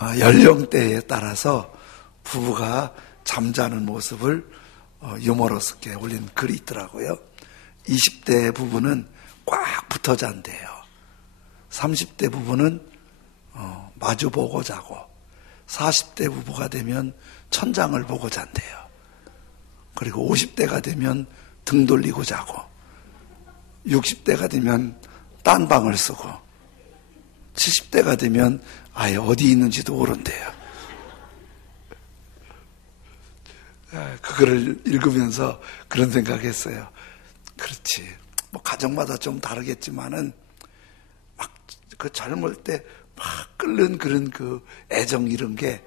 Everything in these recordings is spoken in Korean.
연령대에 따라서 부부가 잠자는 모습을 유머러스하게 올린 글이 있더라고요. 20대 부부는 꽉 붙어 잔대요. 30대 부부는 마주보고 자고, 40대 부부가 되면 천장을 보고 잔대요. 그리고 50대가 되면 등 돌리고 자고, 60대가 되면 딴 방을 쓰고, 70대가 되면 아예 어디 있는지도 모른대요. 그거를 읽으면서 그런 생각했어요. 그렇지. 뭐 가정마다 좀 다르겠지만은 막 그 젊을 때 막 끓는 그런 그 애정 이런 게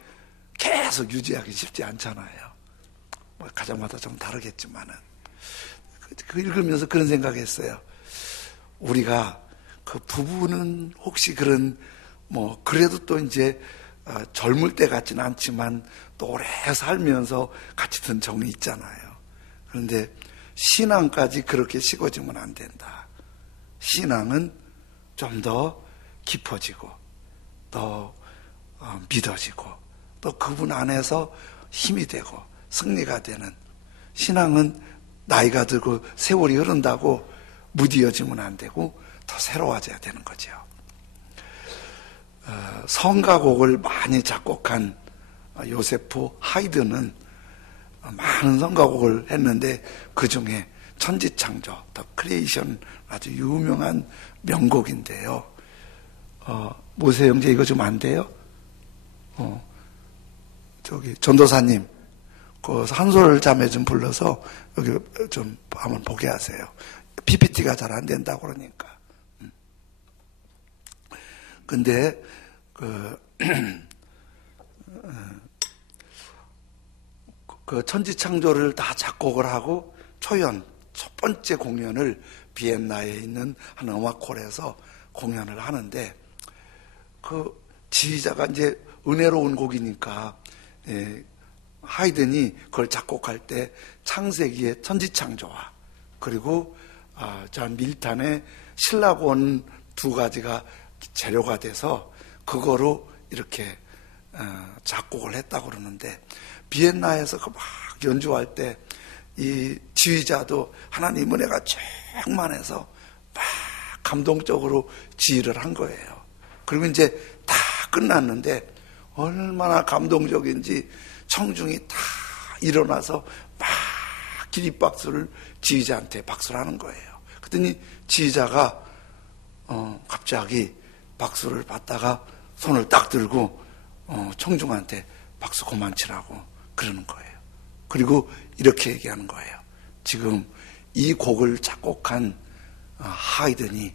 계속 유지하기 쉽지 않잖아요. 뭐 가정마다 좀 다르겠지만은 그 읽으면서 그런 생각했어요. 우리가 그 부부는 혹시 그런 뭐 그래도 또 이제 젊을 때 같지는 않지만 또 오래 살면서 같이 든 정이 있잖아요. 그런데 신앙까지 그렇게 식어지면 안 된다. 신앙은 좀 더 깊어지고 더 믿어지고 또 그분 안에서 힘이 되고 승리가 되는, 신앙은 나이가 들고 세월이 흐른다고 무디어지면 안 되고 더 새로워져야 되는 거죠. 성가곡을 많이 작곡한 요세프 하이든은 많은 성가곡을 했는데 그 중에 천지창조, 더 크리에이션 아주 유명한 명곡인데요. 모세 형제 이거 좀 안 돼요? 저기 전도사님 그 한솔 자매 좀 불러서 여기 좀 한번 보게 하세요. PPT가 잘 안 된다고 그러니까. 근데 그 천지창조를 다 작곡을 하고 초연 첫 번째 공연을 비엔나에 있는 한 음악홀에서 공연을 하는데, 그 지휘자가 이제 은혜로운 곡이니까 하이든이 그걸 작곡할 때 창세기의 천지창조와 그리고 존 밀턴의 신라곤 두 가지가 재료가 돼서 그거로 이렇게 작곡을 했다고 그러는데, 비엔나에서 그 막 연주할 때 이 지휘자도 하나님 은혜가 충만해서 막 감동적으로 지휘를 한 거예요. 그리고 이제 다 끝났는데 얼마나 감동적인지 청중이 다 일어나서 막 기립박수를 지휘자한테 박수를 하는 거예요. 그랬더니 지휘자가 갑자기 박수를 받다가 손을 딱 들고 청중한테 박수 그만 치라고 그러는 거예요. 그리고 이렇게 얘기하는 거예요. 지금 이 곡을 작곡한 하이든이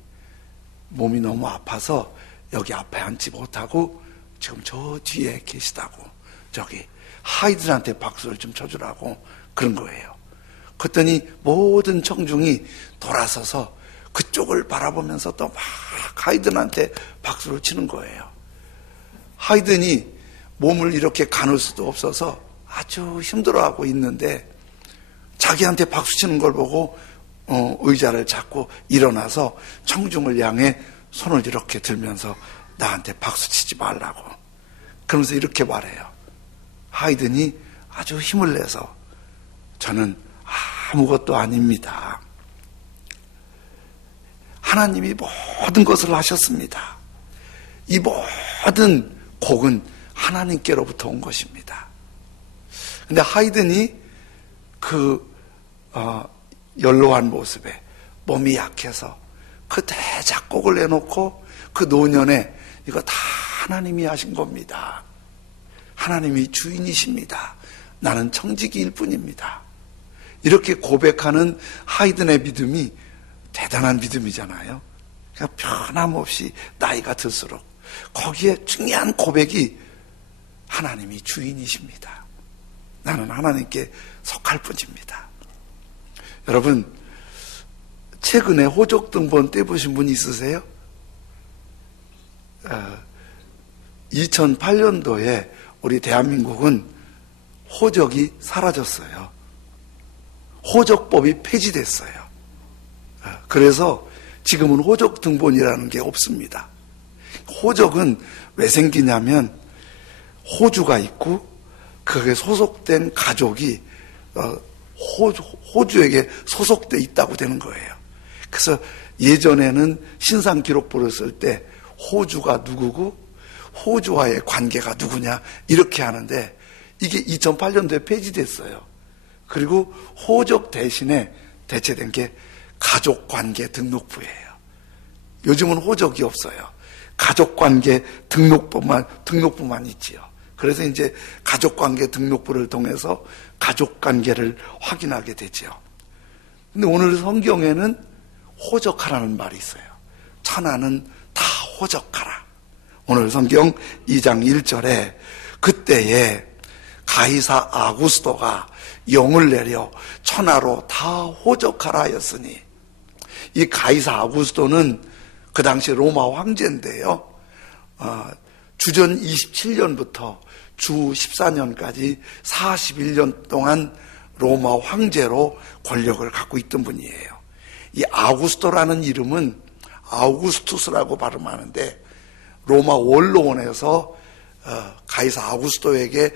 몸이 너무 아파서 여기 앞에 앉지 못하고 지금 저 뒤에 계시다고, 저기 하이든한테 박수를 좀 쳐주라고 그런 거예요. 그랬더니 모든 청중이 돌아서서 그쪽을 바라보면서 또 막 하이든한테 박수를 치는 거예요. 하이든이 몸을 이렇게 가눌 수도 없어서 아주 힘들어하고 있는데 자기한테 박수 치는 걸 보고 의자를 잡고 일어나서 청중을 향해 손을 이렇게 들면서 나한테 박수 치지 말라고 그러면서 이렇게 말해요. 하이든이 아주 힘을 내서 저는 아무것도 아닙니다. 하나님이 모든 것을 하셨습니다. 이 모든 곡은 하나님께로부터 온 것입니다. 근데 하이든이 연로한 모습에 몸이 약해서 그 대작곡을 내놓고 그 노년에 이거 다 하나님이 하신 겁니다. 하나님이 주인이십니다. 나는 청지기일 뿐입니다. 이렇게 고백하는 하이든의 믿음이 대단한 믿음이잖아요. 그러니까 변함없이 나이가 들수록 거기에 중요한 고백이 하나님이 주인이십니다. 나는 하나님께 속할 뿐입니다. 여러분, 최근에 호적 등본 떼보신 분 있으세요? 2008년도에 우리 대한민국은 호적이 사라졌어요. 호적법이 폐지됐어요. 그래서 지금은 호적 등본이라는 게 없습니다. 호적은 왜 생기냐면 호주가 있고 거기에 소속된 가족이 호주에게 소속돼 있다고 되는 거예요. 그래서 예전에는 신상 기록부를 쓸 때 호주가 누구고 호주와의 관계가 누구냐 이렇게 하는데 이게 2008년도에 폐지됐어요. 그리고 호적 대신에 대체된 게 가족관계 등록부예요. 요즘은 호적이 없어요. 가족관계 등록부만 있지요. 그래서 이제 가족관계 등록부를 통해서 가족관계를 확인하게 되죠. 근데 오늘 성경에는 호적하라는 말이 있어요. 천하는 다 호적하라. 오늘 성경 2장 1절에 그때에 가이사 아구스토가 영을 내려 천하로 다 호적하라 하였으니, 이 가이사 아구스토는 그 당시 로마 황제인데요. 주전 27년부터 주 14년까지 41년 동안 로마 황제로 권력을 갖고 있던 분이에요. 이 아구스토라는 이름은 아우구스투스라고 발음하는데 로마 원로원에서 가이사 아구스토에게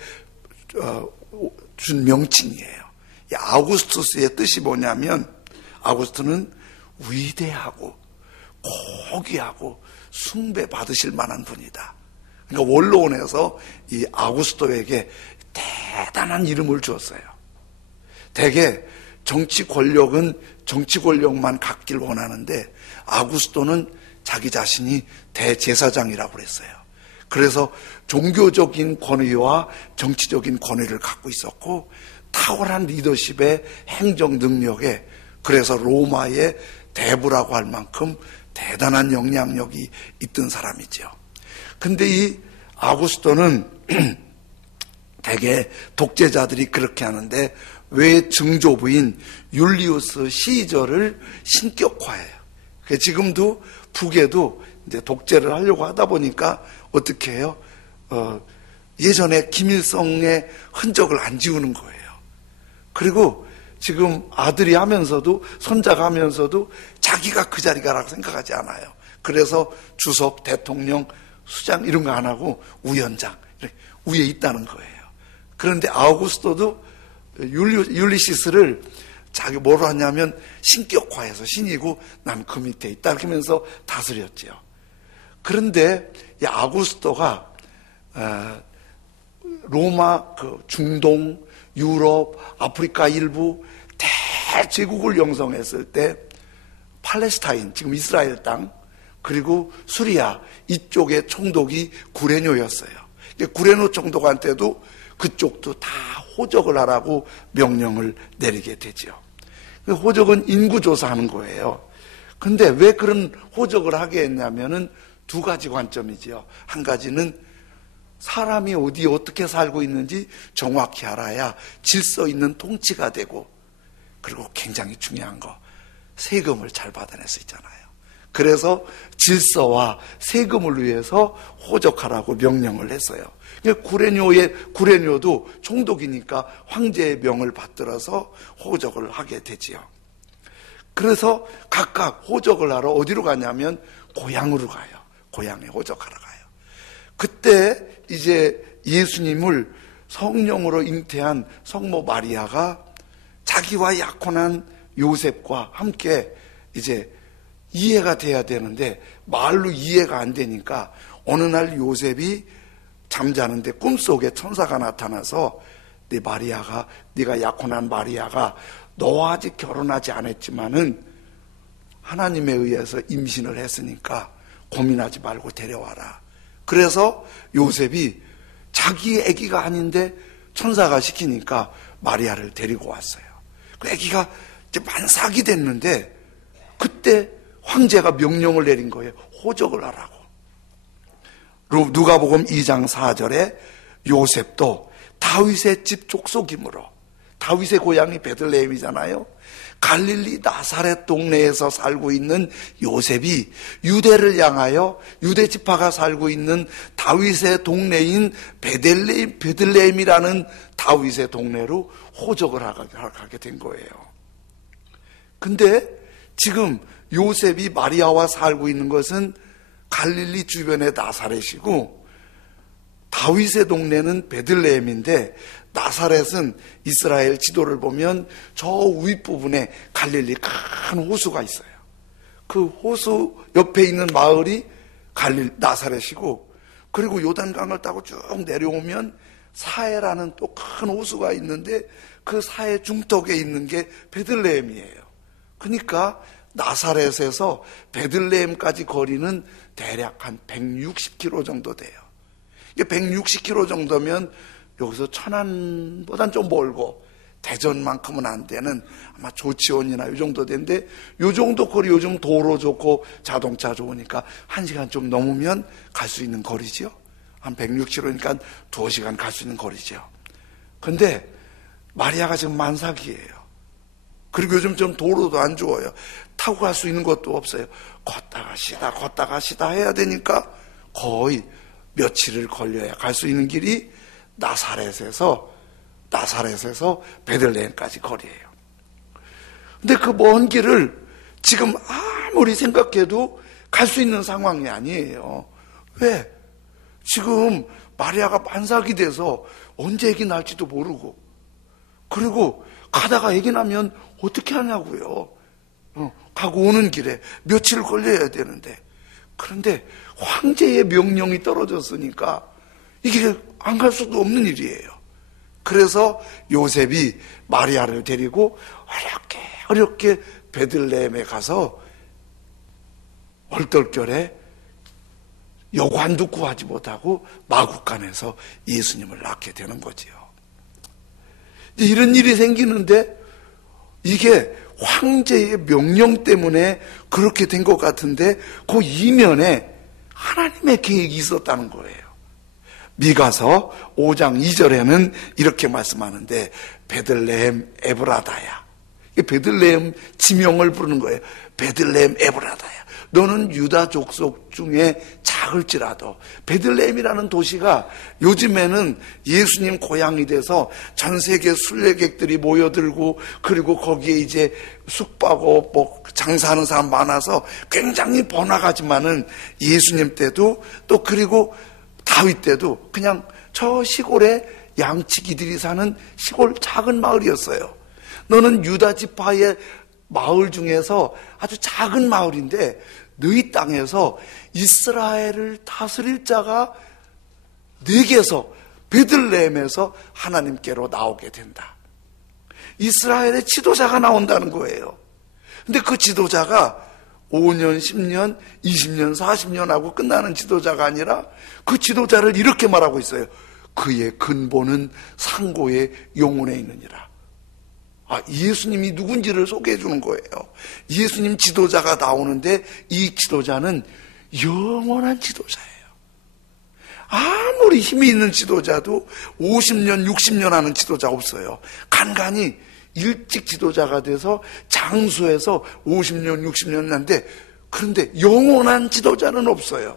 준 명칭이에요. 이 아우구스투스의 뜻이 뭐냐면 아구스토는 위대하고 고귀하고 숭배받으실 만한 분이다. 그러니까 원로원에서 이 아구스토에게 대단한 이름을 주었어요. 대개 정치 권력은 정치 권력만 갖길 원하는데 아구스토는 자기 자신이 대제사장이라고 그랬어요. 그래서 종교적인 권위와 정치적인 권위를 갖고 있었고 탁월한 리더십의 행정 능력에, 그래서 로마의 대부라고 할 만큼 대단한 영향력이 있던 사람이죠. 근데 이 아구스토는 대개 독재자들이 그렇게 하는데 왜 증조부인 율리우스 시저를 신격화해요. 지금도 북에도 이제 독재를 하려고 하다 보니까 어떻게 해요? 예전에 김일성의 흔적을 안 지우는 거예요. 그리고 지금 아들이 하면서도 손자가 하면서도 자기가 그 자리 가라고 생각하지 않아요. 그래서 주석, 대통령, 수장 이런 거 안 하고 우연장 이렇게 위에 있다는 거예요. 그런데 아우구스토도 율리시스를 자기 뭐로 하냐면 신격화해서 신이고 난 그 밑에 있다 이렇게 하면서 다스렸죠. 그런데 이 아구스토가 로마, 중동, 유럽, 아프리카 일부 대제국을 형성했을 때 팔레스타인, 지금 이스라엘 땅, 그리고 수리아 이쪽의 총독이 구레뇨였어요. 구레뇨 총독한테도 그쪽도 다 호적을 하라고 명령을 내리게 되죠. 호적은 인구조사하는 거예요. 근데 왜 그런 호적을 하게 했냐면은 두 가지 관점이죠. 한 가지는 사람이 어디에 어떻게 살고 있는지 정확히 알아야 질서 있는 통치가 되고, 그리고 굉장히 중요한 거, 세금을 잘 받아낼 수 있잖아요. 그래서 질서와 세금을 위해서 호적하라고 명령을 했어요. 구레뇨도 총독이니까 황제의 명을 받들어서 호적을 하게 되지요. 그래서 각각 호적을 하러 어디로 가냐면 고향으로 가요. 고향에 호적하러 가요. 그때 이제 예수님을 성령으로 잉태한 성모 마리아가 자기와 약혼한 요셉과 함께 이제 이해가 돼야 되는데 말로 이해가 안 되니까 어느 날 요셉이 잠자는데 꿈속에 천사가 나타나서 네가 약혼한 마리아가 너와 아직 결혼하지 않았지만은 하나님에 의해서 임신을 했으니까 고민하지 말고 데려와라. 그래서 요셉이 자기 아기가 아닌데 천사가 시키니까 마리아를 데리고 왔어요. 그 아기가 이제 만삭이 됐는데 그때 황제가 명령을 내린 거예요. 호적을 하라고. 누가복음 2장 4절에 요셉도 다윗의 집 족속이므로, 다윗의 고향이 베들레헴이잖아요. 갈릴리 나사렛 동네에서 살고 있는 요셉이 유대를 향하여 유대 지파가 살고 있는 다윗의 동네인 베들레헴이라는 다윗의 동네로 호적을 하게 된 거예요. 근데 지금 요셉이 마리아와 살고 있는 것은 갈릴리 주변의 나사렛이고 다윗의 동네는 베들레헴인데 나사렛은 이스라엘 지도를 보면 저 윗부분에 갈릴리 큰 호수가 있어요. 그 호수 옆에 있는 마을이 나사렛이고, 그리고 요단강을 타고 쭉 내려오면 사해라는 또 큰 호수가 있는데 그 사해 중턱에 있는 게 베들레헴이에요. 그러니까 나사렛에서 베들레헴까지 거리는 대략 한 160km 정도 돼요. 이게 160km 정도면 여기서 천안보단 좀 멀고 대전만큼은 안 되는 아마 조치원이나 이 정도 되는데, 이 정도 거리, 요즘 도로 좋고 자동차 좋으니까 1시간 좀 넘으면 갈 수 있는 거리죠. 한 160km니까 2시간 갈 수 있는 거리죠. 근데 마리아가 지금 만삭이에요. 그리고 요즘 좀 도로도 안 좋아요. 타고 갈 수 있는 것도 없어요. 걷다가 쉬다 해야 되니까 거의 며칠을 걸려야 갈 수 있는 길이 나사렛에서 베들레헴까지 거리예요. 근데 그 먼 길을 지금 아무리 생각해도 갈 수 있는 상황이 아니에요. 왜? 지금 마리아가 만삭이 돼서 언제 아기 날지도 모르고, 그리고 가다가 아기 나면 어떻게 하냐고요. 가고 오는 길에 며칠 걸려야 되는데, 그런데 황제의 명령이 떨어졌으니까 이게 안 갈 수도 없는 일이에요. 그래서 요셉이 마리아를 데리고 어렵게 베들레헴에 가서 얼떨결에 여관도 구하지 못하고 마구간에서 예수님을 낳게 되는 거지요. 이런 일이 생기는데 이게 황제의 명령 때문에 그렇게 된 것 같은데 그 이면에 하나님의 계획이 있었다는 거예요. 미가서 5장 2절에는 이렇게 말씀하는데, 베들레헴 에브라다야. 베들레헴 지명을 부르는 거예요. 베들레헴 에브라다야. 너는 유다 족속 중에 작을지라도. 베들레헴이라는 도시가 요즘에는 예수님 고향이 돼서 전 세계 순례객들이 모여들고, 그리고 거기에 이제 숙박하고 뭐 장사하는 사람 많아서 굉장히 번화하지만은, 예수님 때도 또 그리고 다윗 때도 그냥 저 시골에 양치기들이 사는 시골 작은 마을이었어요. 너는 유다 지파의 마을 중에서 아주 작은 마을인데 너희 땅에서 이스라엘을 다스릴 자가 네게서 베들레헴에서 하나님께로 나오게 된다. 이스라엘의 지도자가 나온다는 거예요. 근데 그 지도자가 5년, 10년, 20년, 40년 하고 끝나는 지도자가 아니라 그 지도자를 이렇게 말하고 있어요. 그의 근본은 상고의 영혼에 있느니라. 예수님이 누군지를 소개해 주는 거예요. 예수님 지도자가 나오는데 이 지도자는 영원한 지도자예요. 아무리 힘이 있는 지도자도 50년, 60년 하는 지도자 없어요. 간간히 일찍 지도자가 돼서 장수해서 50년, 60년 하는데, 그런데 영원한 지도자는 없어요.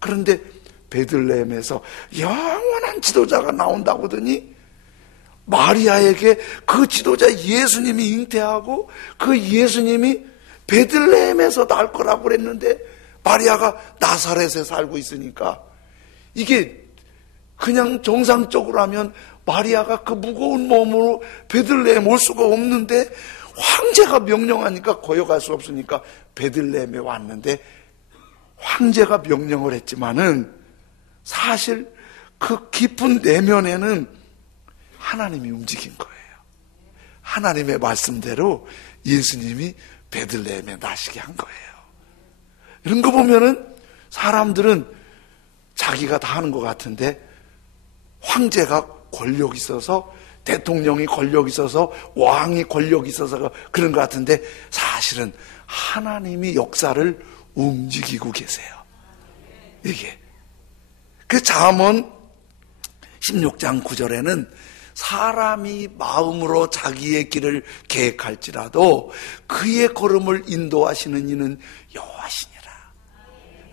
그런데 베들레헴에서 영원한 지도자가 나온다고 하더니 마리아에게 그 지도자 예수님이 잉태하고 그 예수님이 베들레헴에서 날 거라고 그랬는데, 마리아가 나사렛에 살고 있으니까 이게 그냥 정상적으로 하면 마리아가 그 무거운 몸으로 베들레헴 올 수가 없는데, 황제가 명령하니까 거여갈 수 없으니까 베들레헴에 왔는데, 황제가 명령을 했지만은 사실 그 깊은 내면에는 하나님이 움직인 거예요. 하나님의 말씀대로 예수님이 베들레헴에 나시게 한 거예요. 이런 거 보면은 사람들은 자기가 다 하는 것 같은데, 황제가 권력 있어서, 대통령이 권력 있어서, 왕이 권력 있어서 그런 것 같은데, 사실은 하나님이 역사를 움직이고 계세요. 이게 그 잠언 16장 9절에는 사람이 마음으로 자기의 길을 계획할지라도 그의 걸음을 인도하시는 이는 여호와시니라.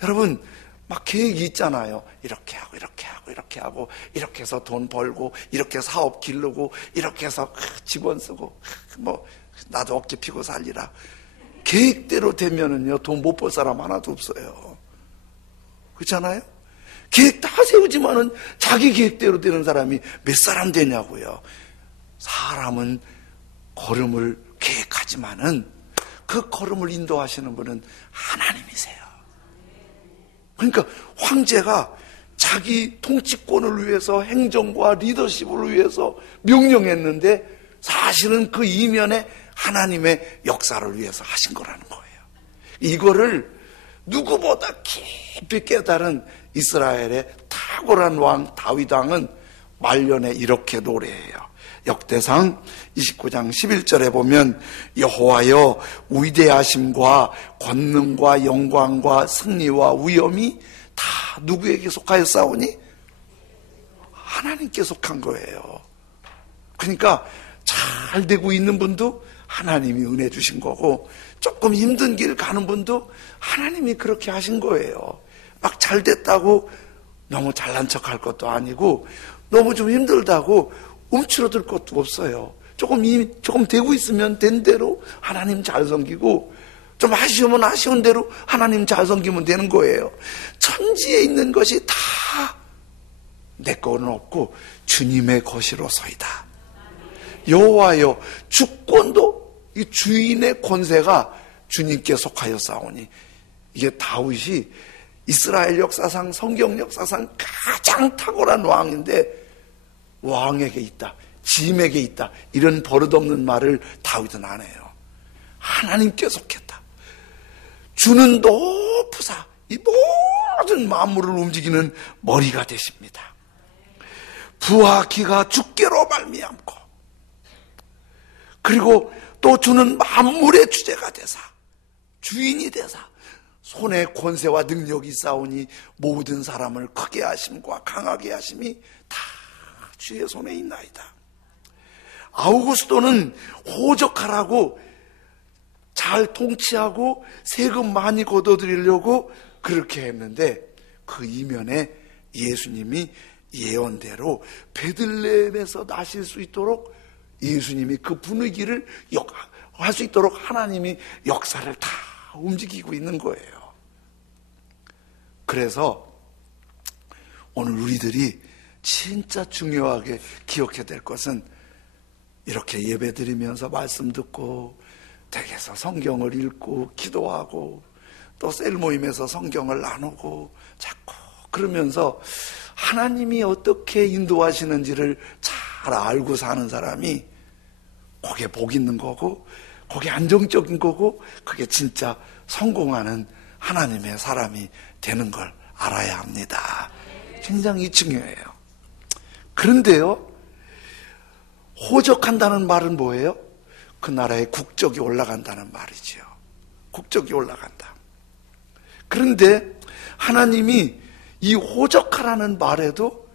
여러분, 막 계획이 있잖아요. 이렇게 하고 이렇게 하고 이렇게 하고 이렇게 해서 돈 벌고 이렇게 사업 기르고 이렇게 해서 직원 쓰고 뭐 나도 어깨 피고 살리라. 계획대로 되면은요 돈 못 벌 사람 하나도 없어요. 그렇잖아요? 계획 다 세우지만은 자기 계획대로 되는 사람이 몇 사람 되냐고요. 사람은 걸음을 계획하지만은 그 걸음을 인도하시는 분은 하나님이세요. 그러니까 황제가 자기 통치권을 위해서 행정과 리더십을 위해서 명령했는데 사실은 그 이면에 하나님의 역사를 위해서 하신 거라는 거예요. 이거를 누구보다 깊이 깨달은 이스라엘의 탁월한 왕 다윗 왕은 말년에 이렇게 노래해요. 역대상 29장 11절에 보면 여호와여 위대하심과 권능과 영광과 승리와 위엄이 다 누구에게 속하였사오니? 하나님께 속한 거예요. 그러니까 잘 되고 있는 분도 하나님이 은혜 주신 거고 조금 힘든 길 가는 분도 하나님이 그렇게 하신 거예요. 막 잘 됐다고 너무 잘난 척할 것도 아니고 너무 좀 힘들다고 움츠러들 것도 없어요. 조금 되고 있으면 된 대로 하나님 잘 섬기고 좀 아쉬우면 아쉬운 대로 하나님 잘 섬기면 되는 거예요. 천지에 있는 것이 다 내 거는 없고 주님의 것이로소이다. 여호와여 주권도 이 주인의 권세가 주님께 속하였사오니. 이게 다윗이 이스라엘 역사상 성경 역사상 가장 탁월한 왕인데 왕에게 있다, 짐에게 있다, 이런 버릇없는 말을 다윗은 안 해요. 하나님께 속했다. 주는 높으사 이 모든 만물을 움직이는 머리가 되십니다. 부와 기가 주께로 말미암고 그리고 또 주는 만물의 주제가 되사 주인이 되사 손에 권세와 능력이 있사오니 모든 사람을 크게 하심과 강하게 하심이 다 주의 손에 있나이다. 아우구스도는 호적하라고 잘 통치하고 세금 많이 걷어들이려고 그렇게 했는데 그 이면에 예수님이 예언대로 베들레헴에서 나실 수 있도록 예수님이 그 분위기를 할 수 있도록 하나님이 역사를 다 움직이고 있는 거예요. 그래서 오늘 우리들이 진짜 중요하게 기억해야 될 것은 이렇게 예배드리면서 말씀 듣고 댁에서 성경을 읽고 기도하고 또 셀 모임에서 성경을 나누고 자꾸 그러면서 하나님이 어떻게 인도하시는지를 잘 알고 사는 사람이 그게 복 있는 거고 그게 안정적인 거고 그게 진짜 성공하는 하나님의 사람이 되는 걸 알아야 합니다. 굉장히 중요해요. 그런데요, 호적한다는 말은 뭐예요? 그 나라의 국적이 올라간다는 말이죠. 국적이 올라간다. 그런데 하나님이 이 호적하라는 말에도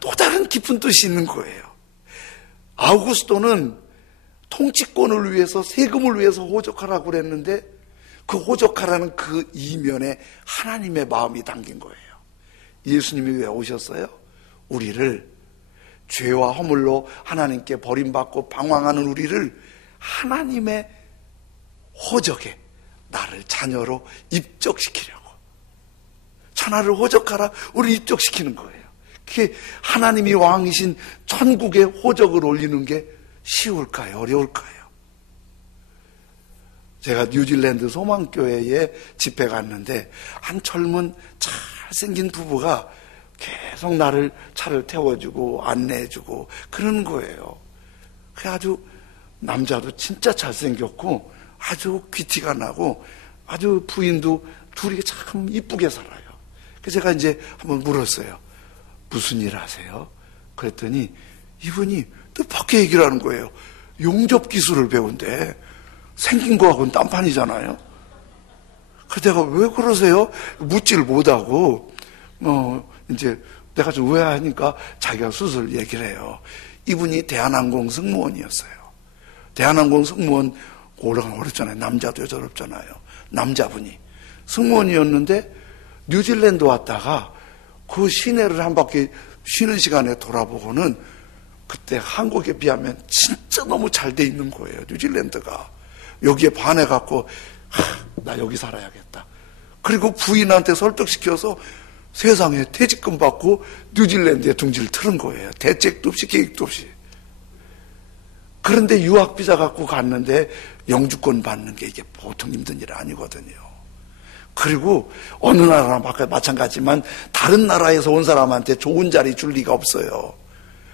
또 다른 깊은 뜻이 있는 거예요. 아우구스도는 통치권을 위해서 세금을 위해서 호적하라고 그랬는데 그 호적하라는 그 이면에 하나님의 마음이 담긴 거예요. 예수님이 왜 오셨어요? 우리를 죄와 허물로 하나님께 버림받고 방황하는 우리를 하나님의 호적에 나를 자녀로 입적시키려고. 천하를 호적하라, 우리 입적시키는 거예요. 그게 하나님이 왕이신 천국에 호적을 올리는 게 쉬울까요? 어려울까요? 제가 뉴질랜드 소망교회에 집회 갔는데 한 젊은 잘생긴 부부가 계속 나를 차를 태워주고 안내해주고 그러는 거예요. 그 아주 남자도 진짜 잘생겼고 아주 귀티가 나고 아주 부인도 둘이 참 이쁘게 살아요. 그래서 제가 이제 한번 물었어요. 무슨 일 하세요? 그랬더니 이분이 뜻밖의 얘기를 하는 거예요. 용접 기술을 배운대. 생긴 거하고는 딴판이잖아요. 그래서 내가 왜 그러세요? 묻지를 못하고 이제 내가 좀 의아하니까 자기가 수술 얘기를 해요. 이분이 대한항공 승무원이었어요. 대한항공 승무원 어렵잖아요. 남자도 여자도 없잖아요. 남자분이 승무원이었는데 뉴질랜드 왔다가 그 시내를 한 바퀴 쉬는 시간에 돌아보고는 그때 한국에 비하면 진짜 너무 잘 돼 있는 거예요. 뉴질랜드가. 여기에 반해갖고 나 여기 살아야겠다. 그리고 부인한테 설득시켜서 세상에 퇴직금 받고 뉴질랜드에 둥지를 트는 거예요. 대책도 없이 계획도 없이. 그런데 유학 비자 갖고 갔는데 영주권 받는 게 이게 보통 힘든 일 아니거든요. 그리고 어느 나라나 마찬가지지만 다른 나라에서 온 사람한테 좋은 자리 줄 리가 없어요.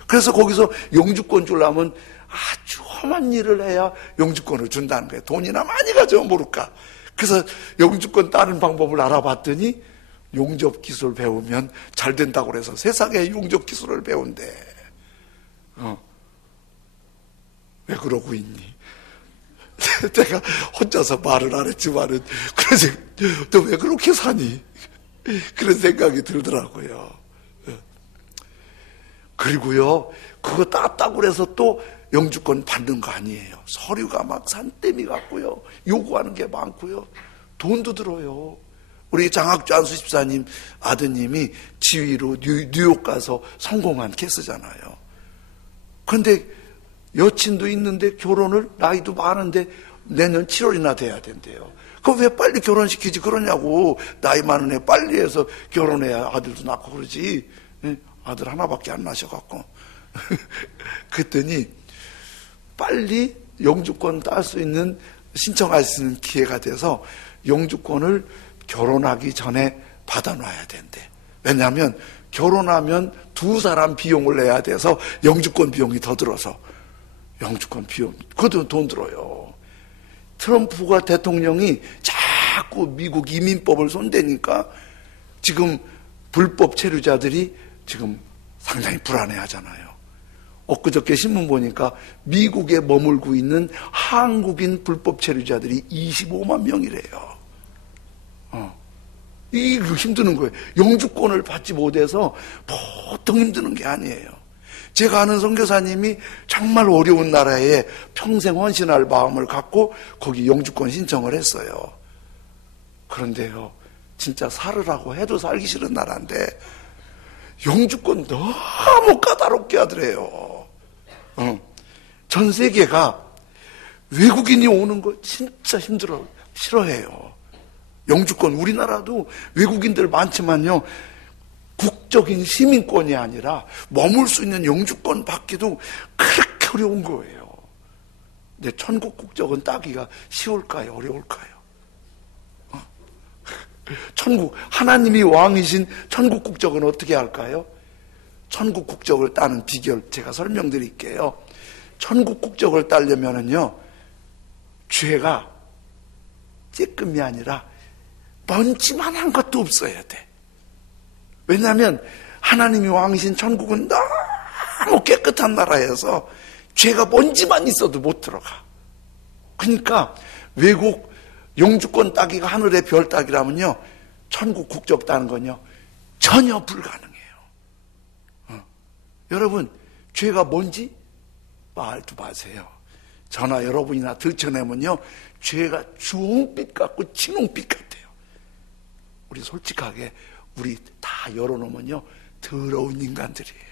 그래서 거기서 영주권 주려면 아주 험한 일을 해야 영주권을 준다는 거예요. 돈이나 많이 가져 모를까. 그래서 영주권 따는 방법을 알아봤더니 용접 기술 배우면 잘 된다고 그래서 세상에 용접 기술을 배운대. 왜 그러고 있니? 내가 혼자서 말을 안 했지만은, 그래서 너 왜 그렇게 사니? 그런 생각이 들더라고요. 그리고요, 그거 땄다고 그래서 또 영주권 받는 거 아니에요. 서류가 막 산더미 같고요. 요구하는 게 많고요. 돈도 들어요. 우리 장학주 안수 집사님 아드님이 지휘로 뉴욕 가서 성공한 케이스잖아요. 그런데 여친도 있는데 결혼을 나이도 많은데 내년 7월이나 돼야 된대요. 그럼 왜 빨리 결혼시키지 그러냐고. 나이 많은 애 빨리 해서 결혼해야 아들도 낳고 그러지. 아들 하나밖에 안 나셔갖고. 그랬더니 빨리 영주권 딸 수 있는 신청할 수 있는 기회가 돼서 영주권을 결혼하기 전에 받아놔야 된대. 왜냐하면 결혼하면 두 사람 비용을 내야 돼서 영주권 비용이 더 들어서. 영주권 비용, 그것도 돈 들어요. 트럼프가 대통령이 자꾸 미국 이민법을 손대니까 지금 불법 체류자들이 지금 상당히 불안해 하잖아요. 엊그저께 신문 보니까 미국에 머물고 있는 한국인 불법 체류자들이 25만 명이래요. 이거 힘드는 거예요. 영주권을 받지 못해서 보통 힘드는 게 아니에요. 제가 아는 선교사님이 정말 어려운 나라에 평생 헌신할 마음을 갖고 거기 영주권 신청을 했어요. 그런데요, 진짜 살으라고 해도 살기 싫은 나라인데 영주권 너무 까다롭게 하더래요. 전 세계가 외국인이 오는 거 진짜 싫어해요. 영주권, 우리나라도 외국인들 많지만요, 국적인 시민권이 아니라 머물 수 있는 영주권 받기도 그렇게 어려운 거예요. 근데 천국 국적은 따기가 쉬울까요? 어려울까요? 천국, 하나님이 왕이신 천국 국적은 어떻게 할까요? 천국 국적을 따는 비결 제가 설명드릴게요. 천국 국적을 따려면은요, 죄가 쬐끔이 아니라 먼지만한 것도 없어야 돼. 왜냐하면 하나님이 왕이신 천국은 너무 깨끗한 나라여서 죄가 먼지만 있어도 못 들어가. 그러니까 외국 영주권 따기가 하늘의 별 따기라면요, 천국 국적 따는 건요 전혀 불가능해요. 여러분, 죄가 뭔지 말도 마세요. 저나 여러분이나 들춰내면요, 죄가 주홍빛 같고 진홍빛 같아요. 우리 솔직하게 우리 다 열어놓으면요, 더러운 인간들이에요.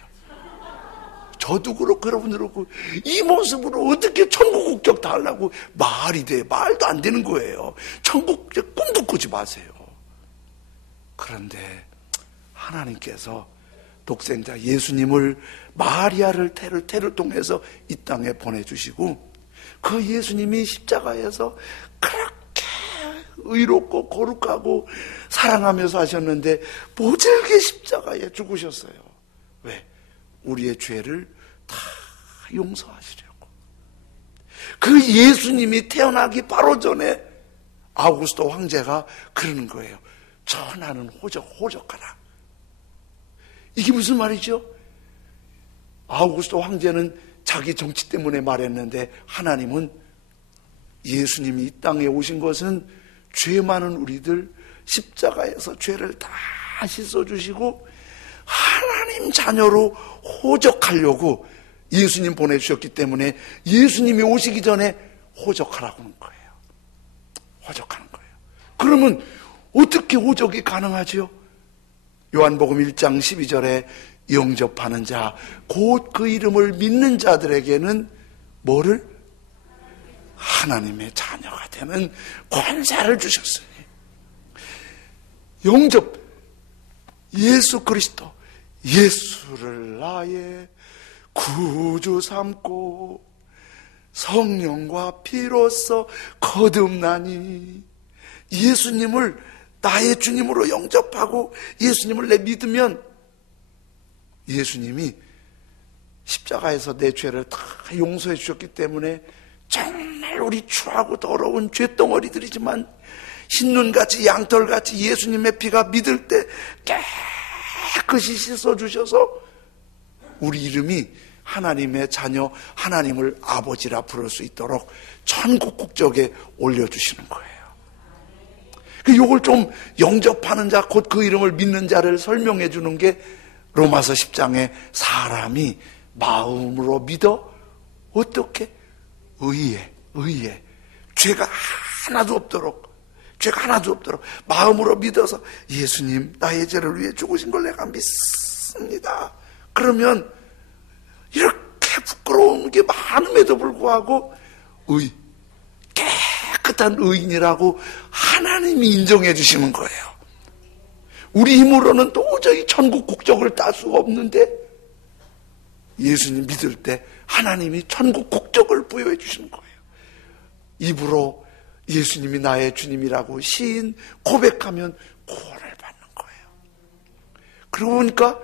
저도 그렇고 여러분도 그렇고, 이 모습으로 어떻게 천국 국적 다 하려고 말이 돼. 말도 안 되는 거예요. 천국 국적 꿈도 꾸지 마세요. 그런데 하나님께서 독생자 예수님을 마리아를 태를 통해서 이 땅에 보내주시고, 그 예수님이 십자가에서 그렇게 의롭고 거룩하고 사랑하면서 하셨는데 모질게 십자가에 죽으셨어요. 왜? 우리의 죄를 다 용서하시려고. 그 예수님이 태어나기 바로 전에 아우구스도 황제가 그러는 거예요. 천하는 호적하라. 이게 무슨 말이죠? 아우구스도 황제는 자기 정치 때문에 말했는데, 하나님은 예수님이 이 땅에 오신 것은 죄 많은 우리들 십자가에서 죄를 다 씻어주시고 하나님 자녀로 호적하려고 예수님 보내주셨기 때문에 예수님이 오시기 전에 호적하라고 하는 거예요. 호적하는 거예요. 그러면 어떻게 호적이 가능하죠? 요한복음 1장 12절에 영접하는 자, 곧 그 이름을 믿는 자들에게는 뭐를? 하나님의 자녀가 되는 권세를 주셨으니. 영접, 예수 그리스도, 예수를 나의 구주 삼고 성령과 피로써 거듭나니, 예수님을 나의 주님으로 영접하고 예수님을 내 믿으면 예수님이 십자가에서 내 죄를 다 용서해 주셨기 때문에 정말 우리 추하고 더러운 죄덩어리들이지만 흰눈같이 양털같이 예수님의 피가 믿을 때 깨끗이 씻어주셔서 우리 이름이 하나님의 자녀, 하나님을 아버지라 부를 수 있도록 천국 국적에 올려주시는 거예요. 이걸 좀 영접하는 자, 곧 그 이름을 믿는 자를 설명해 주는 게 로마서 10장에 사람이 마음으로 믿어 어떻게? 의에 죄가 하나도 없도록 마음으로 믿어서 예수님 나의 죄를 위해 죽으신 걸 내가 믿습니다. 그러면 이렇게 부끄러운 게 많음에도 불구하고 깨끗한 의인이라고 하나님이 인정해 주시는 거예요. 우리 힘으로는 도저히 천국 국적을 딸 수가 없는데 예수님 믿을 때 하나님이 천국 국적을 부여해 주시는 거예요. 입으로 예수님이 나의 주님이라고 시인 고백하면 구원을 받는 거예요. 그러고 보니까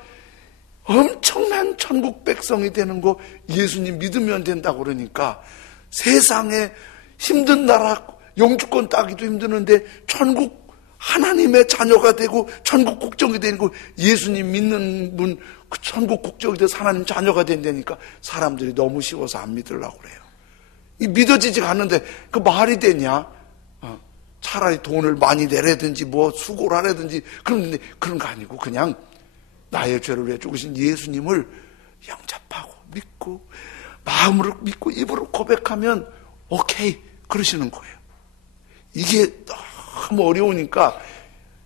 엄청난 천국 백성이 되는 거 예수님 믿으면 된다고 그러니까 세상에 힘든 나라 영주권 따기도 힘드는데 천국 하나님의 자녀가 되고 천국 국적이 되는 거 예수님 믿는 분 그 천국 국적이 돼서 하나님 자녀가 된다니까 사람들이 너무 쉬워서 안 믿으려고 그래요. 이 믿어지지가 않는데 그 말이 되냐? 차라리 돈을 많이 내라든지 뭐 수고를 하라든지 그런 거 아니고 그냥 나의 죄를 위해 죽으신 예수님을 영접하고 믿고 마음으로 믿고 입으로 고백하면 오케이 그러시는 거예요. 이게 너무 어려우니까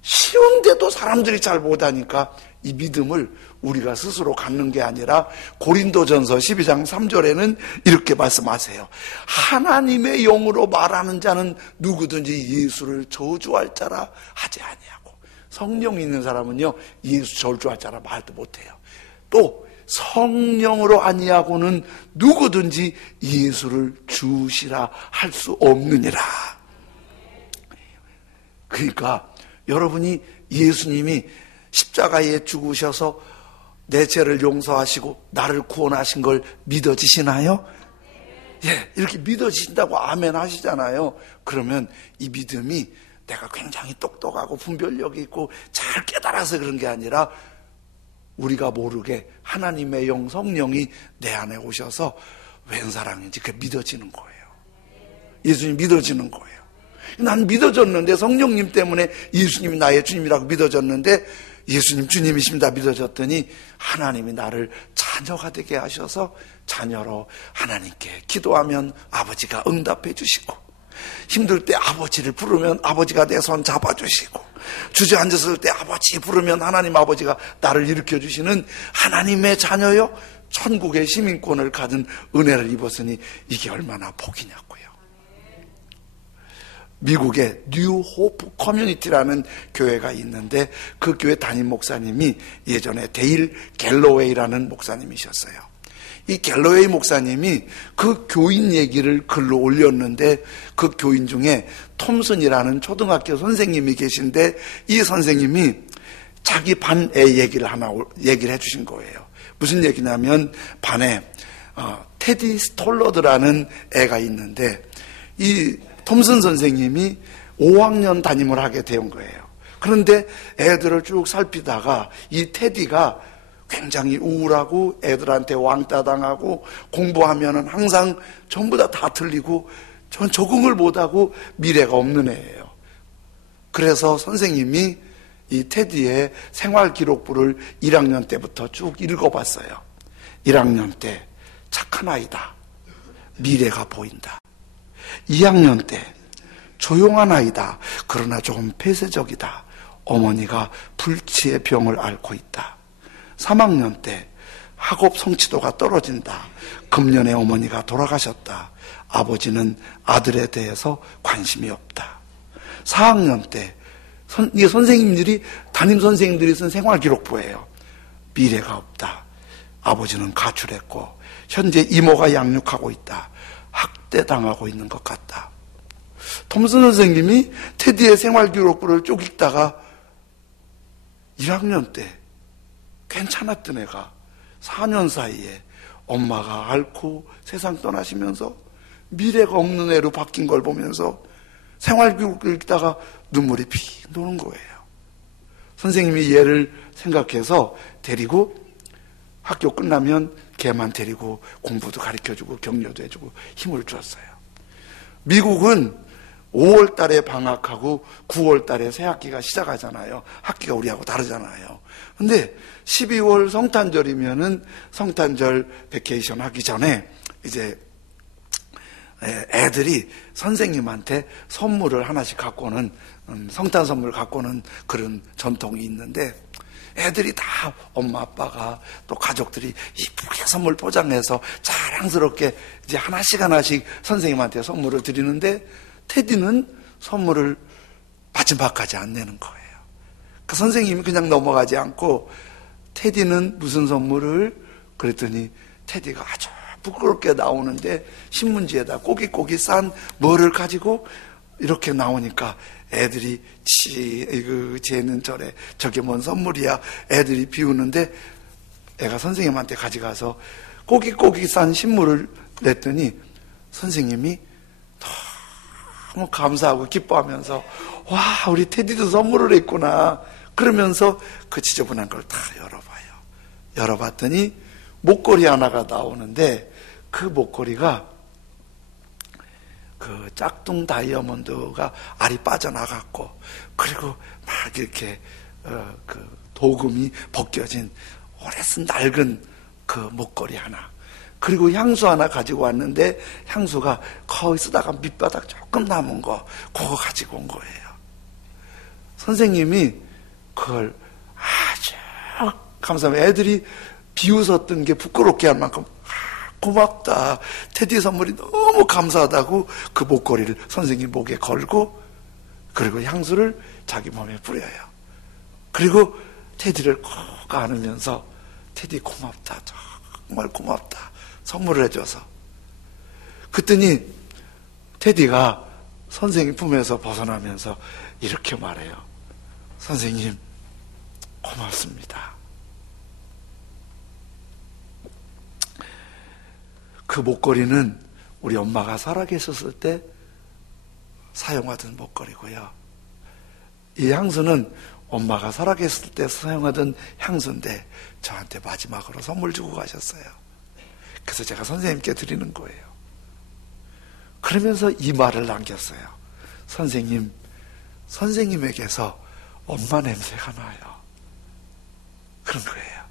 쉬운데도 사람들이 잘 못하니까 이 믿음을 우리가 스스로 갖는 게 아니라 고린도전서 12장 3절에는 이렇게 말씀하세요. 하나님의 영으로 말하는 자는 누구든지 예수를 저주할 자라 하지 아니하고, 성령이 있는 사람은요 예수 저주할 자라 말도 못해요. 또 성령으로 아니하고는 누구든지 예수를 주시라 할 수 없느니라. 그러니까 여러분이 예수님이 십자가에 죽으셔서 내 죄를 용서하시고 나를 구원하신 걸 믿어지시나요? 예, 이렇게 믿어지신다고 아멘 하시잖아요. 그러면 이 믿음이 내가 굉장히 똑똑하고 분별력이 있고 잘 깨달아서 그런 게 아니라 우리가 모르게 하나님의 영 성령이 내 안에 오셔서 웬 사랑인지 그게 믿어지는 거예요. 예수님 믿어지는 거예요. 난 믿어졌는데, 성령님 때문에 예수님이 나의 주님이라고 믿어졌는데, 예수님 주님이십니다 믿어졌더니 하나님이 나를 자녀가 되게 하셔서 자녀로 하나님께 기도하면 아버지가 응답해 주시고, 힘들 때 아버지를 부르면 아버지가 내 손 잡아주시고, 주저앉았을 때 아버지 부르면 하나님 아버지가 나를 일으켜 주시는 하나님의 자녀요 천국의 시민권을 가진 은혜를 입었으니 이게 얼마나 복이냐고요. 미국의 뉴 호프 커뮤니티라는 교회가 있는데 그 교회 담임 목사님이 예전에 데일 갤러웨이라는 목사님이셨어요. 이 갤러웨이 목사님이 그 교인 얘기를 글로 올렸는데 그 교인 중에 톰슨이라는 초등학교 선생님이 계신데 이 선생님이 자기 반 애 얘기를 해주신 거예요. 무슨 얘기냐면 반에 테디 스톨러드라는 애가 있는데 이 톰슨 선생님이 5학년 담임을 하게 된 거예요. 그런데 애들을 쭉 살피다가 이 테디가 굉장히 우울하고 애들한테 왕따 당하고 공부하면은 항상 전부 다 틀리고 전 적응을 못하고 미래가 없는 애예요. 그래서 선생님이 이 테디의 생활기록부를 1학년 때부터 쭉 읽어봤어요. 1학년 때 착한 아이다. 미래가 보인다. 2학년 때 조용한 아이다. 그러나 조금 폐쇄적이다. 어머니가 불치의 병을 앓고 있다. 3학년 때 학업 성취도가 떨어진다. 금년에 어머니가 돌아가셨다. 아버지는 아들에 대해서 관심이 없다. 4학년 때 이게 선생님들이, 담임 선생님들이 쓴 생활기록부예요. 미래가 없다. 아버지는 가출했고 현재 이모가 양육하고 있다. 학대당하고 있는 것 같다. 톰슨 선생님이 테디의 생활기록부를 쭉 읽다가 1학년 때 괜찮았던 애가 4년 사이에 엄마가 앓고 세상 떠나시면서 미래가 없는 애로 바뀐 걸 보면서 생활기록을 읽다가 눈물이 피 도는 거예요. 선생님이 얘를 생각해서 데리고 학교 끝나면 걔만 데리고 공부도 가르쳐주고 격려도 해주고 힘을 줬어요. 미국은 5월 달에 방학하고 9월 달에 새 학기가 시작하잖아요. 학기가 우리하고 다르잖아요. 근데 12월 성탄절이면은 성탄절 베케이션 하기 전에 이제 애들이 선생님한테 선물을 하나씩 갖고 오는, 성탄 선물 갖고 오는 그런 전통이 있는데, 애들이 다 엄마 아빠가 또 가족들이 이쁘게 선물 포장해서 자랑스럽게 이제 하나씩 선생님한테 선물을 드리는데, 테디는 선물을 마지막까지 안 내는 거예요. 그 선생님이 그냥 넘어가지 않고, 테디는 무슨 선물을? 그랬더니 테디가 아주 부끄럽게 나오는데 신문지에다 꼬깃꼬깃 싼 뭐를 가지고 이렇게 나오니까 애들이 쟤는 저게 뭔 선물이야. 애들이 비우는데 애가 선생님한테 가져가서 꼬깃꼬깃 싼 신문을 냈더니 선생님이 너무 감사하고 기뻐하면서, 와, 우리 테디도 선물을 했구나. 그러면서 그 지저분한 걸 다 열어봐요. 열어봤더니 목걸이 하나가 나오는데, 그 목걸이가 그 짝퉁 다이아몬드가 알이 빠져나갔고, 그리고 막 이렇게 그 도금이 벗겨진 오래 쓴 낡은 그 목걸이 하나, 그리고 향수 하나 가지고 왔는데 향수가 거의 쓰다가 밑바닥 조금 남은 거, 그거 가지고 온 거예요. 선생님이 그걸 아주 감사합니다. 애들이 비웃었던 게 부끄럽게 할 만큼 고맙다, 테디 선물이 너무 감사하다고 그 목걸이를 선생님 목에 걸고, 그리고 향수를 자기 몸에 뿌려요. 그리고 테디를 꼭 안으면서 테디 고맙다, 정말 고맙다, 선물을 해줘서. 그랬더니 테디가 선생님 품에서 벗어나면서 이렇게 말해요. 선생님 고맙습니다. 그 목걸이는 우리 엄마가 살아계셨을 때 사용하던 목걸이고요. 이 향수는 엄마가 살아계셨을 때 사용하던 향수인데 저한테 마지막으로 선물 주고 가셨어요. 그래서 제가 선생님께 드리는 거예요. 그러면서 이 말을 남겼어요. 선생님, 선생님에게서 엄마 냄새가 나요. 그런 거예요.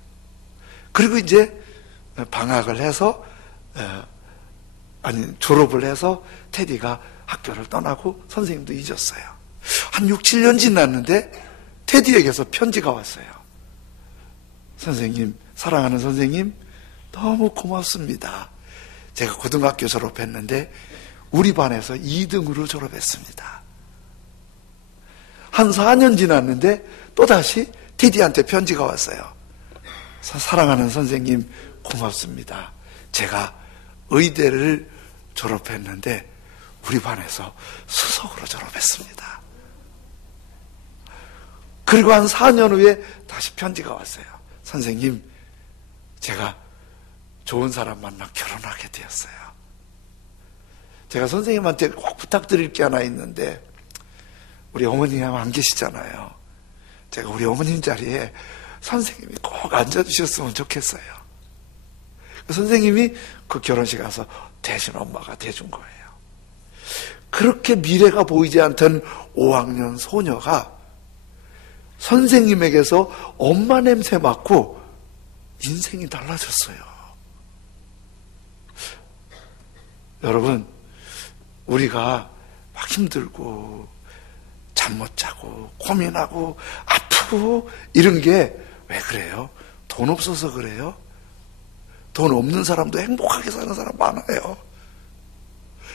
그리고 이제 방학을 해서 졸업을 해서 테디가 학교를 떠나고 선생님도 잊었어요. 한 6, 7년 지났는데 테디에게서 편지가 왔어요. 선생님, 사랑하는 선생님, 너무 고맙습니다. 제가 고등학교 졸업했는데 우리 반에서 2등으로 졸업했습니다. 한 4년 지났는데 또다시 테디한테 편지가 왔어요. 사랑하는 선생님, 고맙습니다. 제가 의대를 졸업했는데 우리 반에서 수석으로 졸업했습니다. 그리고 한 4년 후에 다시 편지가 왔어요. 선생님, 제가 좋은 사람 만나 결혼하게 되었어요. 제가 선생님한테 꼭 부탁드릴 게 하나 있는데, 우리 어머님이 안 계시잖아요. 제가 우리 어머님 자리에 선생님이 꼭 앉아주셨으면 좋겠어요. 선생님이 그 결혼식 가서 대신 엄마가 대준 거예요. 그렇게 미래가 보이지 않던 5학년 소녀가 선생님에게서 엄마 냄새 맡고 인생이 달라졌어요. 여러분, 우리가 막 힘들고 잠 못 자고 고민하고 아프고 이런 게 왜 그래요? 돈 없어서 그래요? 돈 없는 사람도 행복하게 사는 사람 많아요.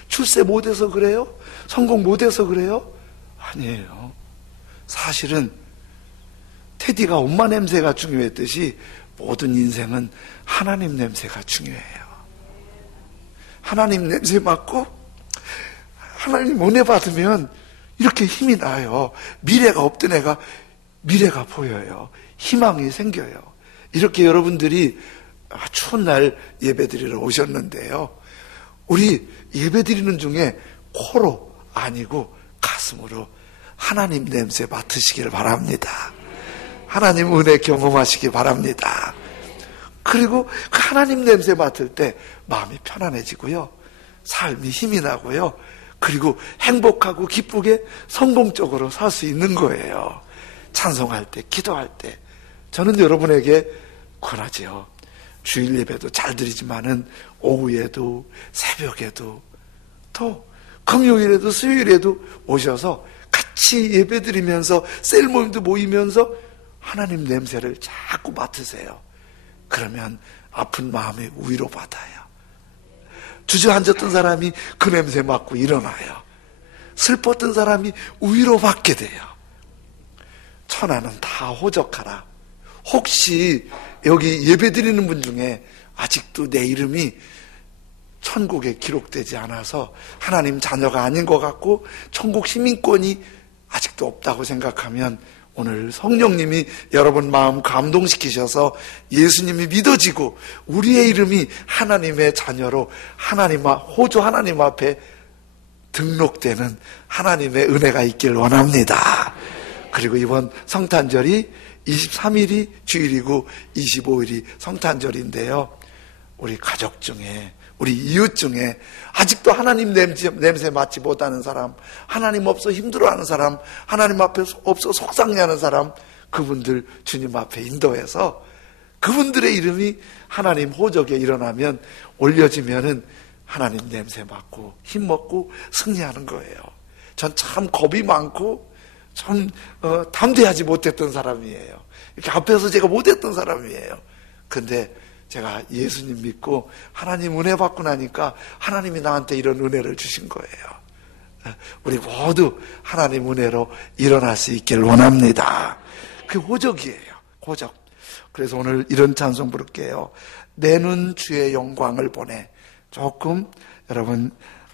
출세 못해서 그래요? 성공 못해서 그래요? 아니에요. 사실은 테디가 엄마 냄새가 중요했듯이 모든 인생은 하나님 냄새가 중요해요. 하나님 냄새 맡고 하나님 은혜 받으면 이렇게 힘이 나요. 미래가 없던 애가 미래가 보여요. 희망이 생겨요. 이렇게 여러분들이 추운 날 예배드리러 오셨는데요, 우리 예배드리는 중에 코로 아니고 가슴으로 하나님 냄새 맡으시길 바랍니다. 하나님 은혜 경험하시기 바랍니다. 그리고 그 하나님 냄새 맡을 때 마음이 편안해지고요, 삶이 힘이 나고요, 그리고 행복하고 기쁘게 성공적으로 살 수 있는 거예요. 찬송할 때, 기도할 때 저는 여러분에게 권하지요. 주일 예배도 잘 드리지만은 오후에도 새벽에도 또 금요일에도 수요일에도 오셔서 같이 예배 드리면서 셀 모임도 모이면서 하나님 냄새를 자꾸 맡으세요. 그러면 아픈 마음에 위로받아요. 주저앉았던 사람이 그 냄새 맡고 일어나요. 슬펐던 사람이 위로받게 돼요. 천하는 다 호적하라. 혹시 여기 예배드리는 분 중에 아직도 내 이름이 천국에 기록되지 않아서 하나님 자녀가 아닌 것 같고 천국 시민권이 아직도 없다고 생각하면 오늘 성령님이 여러분 마음 감동시키셔서 예수님이 믿어지고 우리의 이름이 하나님의 자녀로 호주 하나님 앞에 등록되는 하나님의 은혜가 있길 원합니다. 그리고 이번 성탄절이 23일이 주일이고 25일이 성탄절인데요, 우리 가족 중에, 우리 이웃 중에 아직도 하나님 냄새 맡지 못하는 사람, 하나님 없어 힘들어하는 사람, 하나님 앞에 없어 속상해하는 사람, 그분들 주님 앞에 인도해서 그분들의 이름이 하나님 호적에 일어나면 올려지면은 하나님 냄새 맡고 힘먹고 승리하는 거예요. 전 참 겁이 많고 참 담대하지 못했던 사람이에요. 이렇게 앞에서 제가 못했던 사람이에요. 근데 제가 예수님 믿고 하나님 은혜 받고 나니까 하나님이 나한테 이런 은혜를 주신 거예요. 우리 모두 하나님 은혜로 일어날 수 있길 원합니다. 그게 호적이에요. 호적. 그래서 오늘 이런 찬송 부를게요. 내는 주의 영광을 보내. 조금 여러분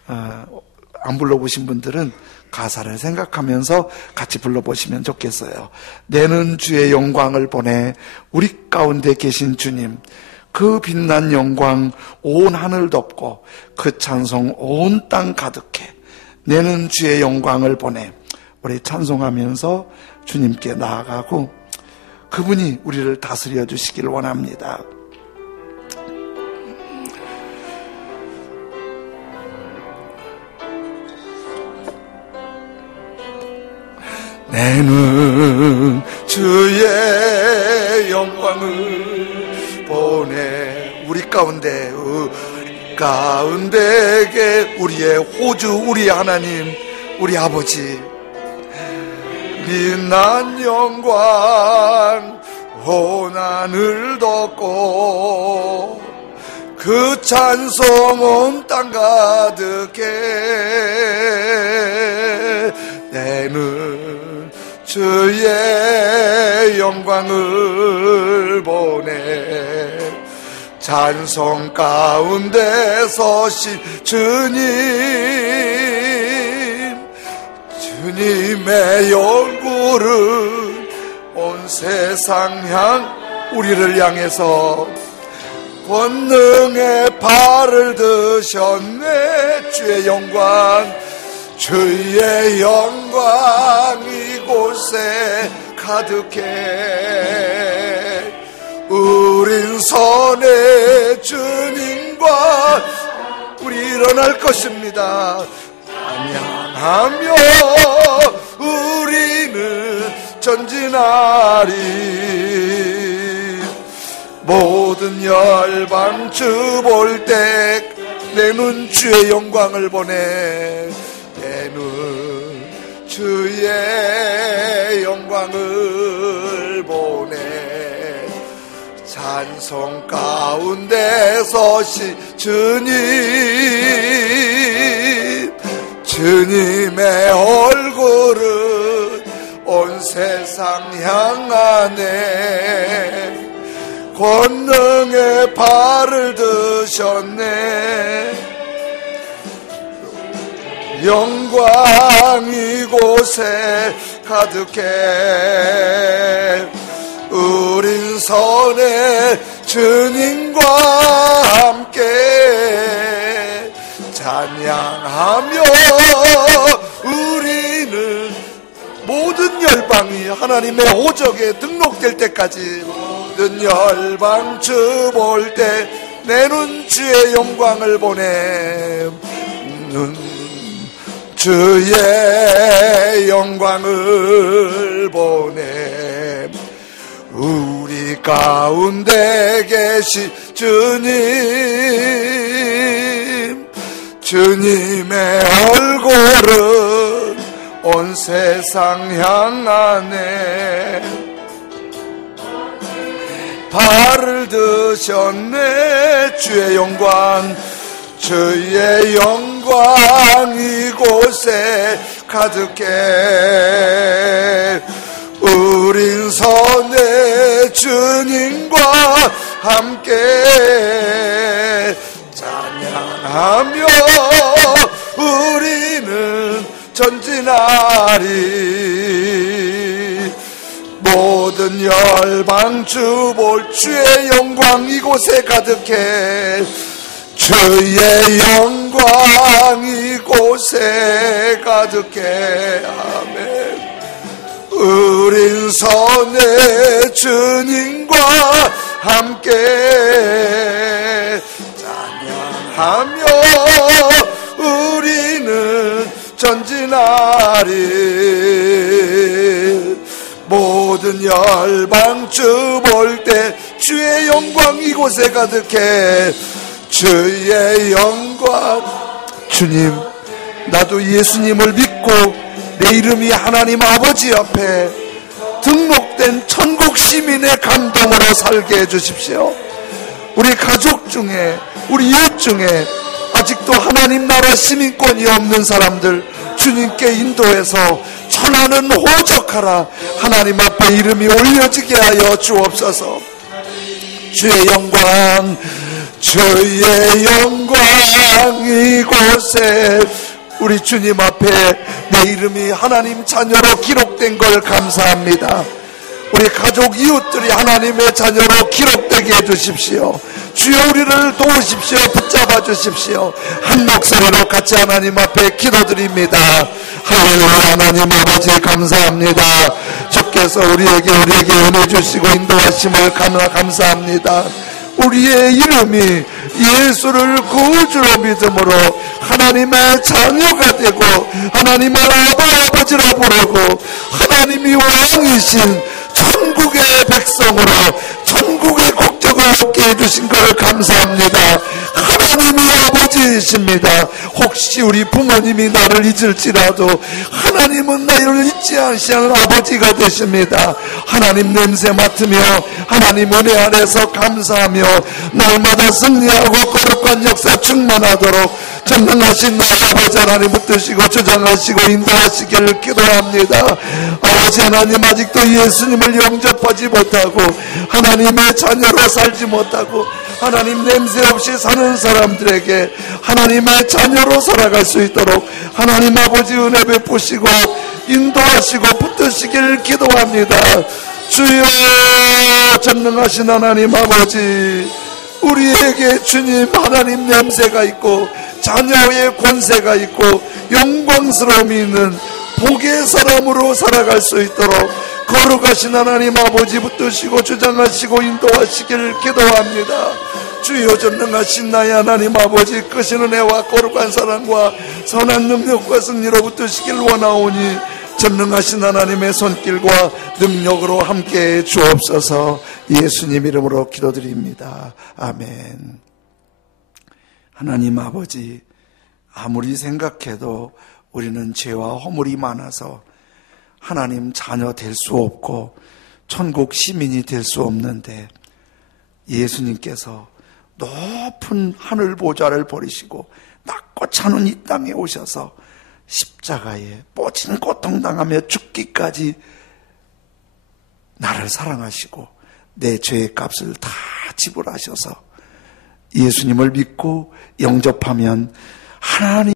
안 불러보신 분들은 가사를 생각하면서 같이 불러보시면 좋겠어요. 내는 주의 영광을 보내. 우리 가운데 계신 주님, 그 빛난 영광 온 하늘 덮고 그 찬송 온 땅 가득해. 내는 주의 영광을 보내. 우리 찬송하면서 주님께 나아가고 그분이 우리를 다스려 주시길 원합니다. 내는 주의 영광을 보내. 우리 가운데에 우리의 호주, 우리 하나님, 우리 아버지, 빛난 영광 온 하늘 덮고 그 찬송 온 땅 가득해. 내는 주의 영광을 보내. 찬송 가운데 서신 주님의 얼굴은 온 세상 우리를 향해서 권능의 발을 드셨네. 주의 영광 이곳에 가득해. 우린 선의 주님과 우리 일어날 것입니다. 찬양하며 우리는 전진하리. 모든 열방 주 볼 때 내는 주의 영광을 보내. 내는 주의 영광을 보내. 찬송 가운데 서신 주님의 얼굴은 온 세상 향하네. 권능의 발을 드셨네. 영광 이곳에 가득해. 우린 선의 주님과 함께 찬양하며 우리는 모든 열방이 하나님의 호적에 등록될 때까지, 모든 열방 주 볼 때 내 눈 주의 영광을 보내. 눈 주의 영광을 보내. 우리 가운데 계신 주님, 주님의 얼굴은 온 세상 향하네. 발을 드셨네. 주의 영광, 주의 영광 이곳에 가득해. 우린 선의 주님과 함께 찬양하며 우리는 전진하리. 모든 열방 주 볼 주의 영광 이곳에 가득해. 주의 영광 이곳에 가득해. 아멘. 우린 선의 주님과 함께 찬양하며 우리는 전진하리. 모든 열방 주 볼 때 주의 영광 이곳에 가득해. 주의 영광. 주님, 나도 예수님을 믿고 내 이름이 하나님 아버지 앞에 등록된 천국 시민의 감동으로 살게 해주십시오. 우리 가족 중에, 우리 이웃 중에 아직도 하나님 나라 시민권이 없는 사람들 주님께 인도해서 천하는 호적하라 하나님 앞에 이름이 올려지게 하여 주옵소서. 주의 영광, 주의 영광 이곳에 우리 주님 앞에 내 이름이 하나님 자녀로 기록된 걸 감사합니다. 우리 가족 이웃들이 하나님의 자녀로 기록되게 해주십시오. 주여 우리를 도우십시오. 붙잡아 주십시오. 한 목소리로 같이 하나님 앞에 기도드립니다. 할렐루야. 하나님 아버지 감사합니다. 주께서 우리에게 은혜 주시고 인도하심을 감사합니다. 우리의 이름이 예수를 구주로 믿음으로 하나님의 자녀가 되고 하나님의 아버지라 부르고 하나님이 왕이신 천국의 백성으로 천국의 국적을 얻게 해주신 걸 감사합니다. 하나님이 아버지이십니다. 혹시 우리 부모님이 나를 잊을지라도 하나님은 나를 잊지 않으시는 아버지가 되십니다. 하나님 냄새 맡으며 하나님 은혜 안에서 감사하며 날마다 승리하고 거룩한 역사 충만하도록 전능하신 아버지 하나님 붙드시고 주장하시고 인도하시기를 기도합니다. 아버지 하나님, 아직도 예수님을 영접하지 못하고 하나님의 자녀로 살지 못하고 하나님 냄새 없이 사는 사람들에게 하나님의 자녀로 살아갈 수 있도록 하나님 아버지 은혜 베푸시고 인도하시고 붙드시기를 기도합니다. 주여, 전능하신 하나님 아버지, 우리에게 주님 하나님 냄새가 있고 자녀의 권세가 있고 영광스러움이 있는 복의 사람으로 살아갈 수 있도록 거룩하신 하나님 아버지 붙드시고 주장하시고 인도하시기를 기도합니다. 주여, 전능하신 나의 하나님 아버지, 크신 은혜와 거룩한 사랑과 선한 능력과 승리로 붙드시길 원하오니 전능하신 하나님의 손길과 능력으로 함께해 주옵소서. 예수님 이름으로 기도드립니다. 아멘. 하나님 아버지, 아무리 생각해도 우리는 죄와 허물이 많아서 하나님 자녀 될 수 없고 천국 시민이 될 수 없는데 예수님께서 높은 하늘 보좌를 버리시고 낮고 차는 이 땅에 오셔서 십자가에 뻗친 고통당하며 죽기까지 나를 사랑하시고 내 죄의 값을 다 지불하셔서 예수님을 믿고 영접하면 하나님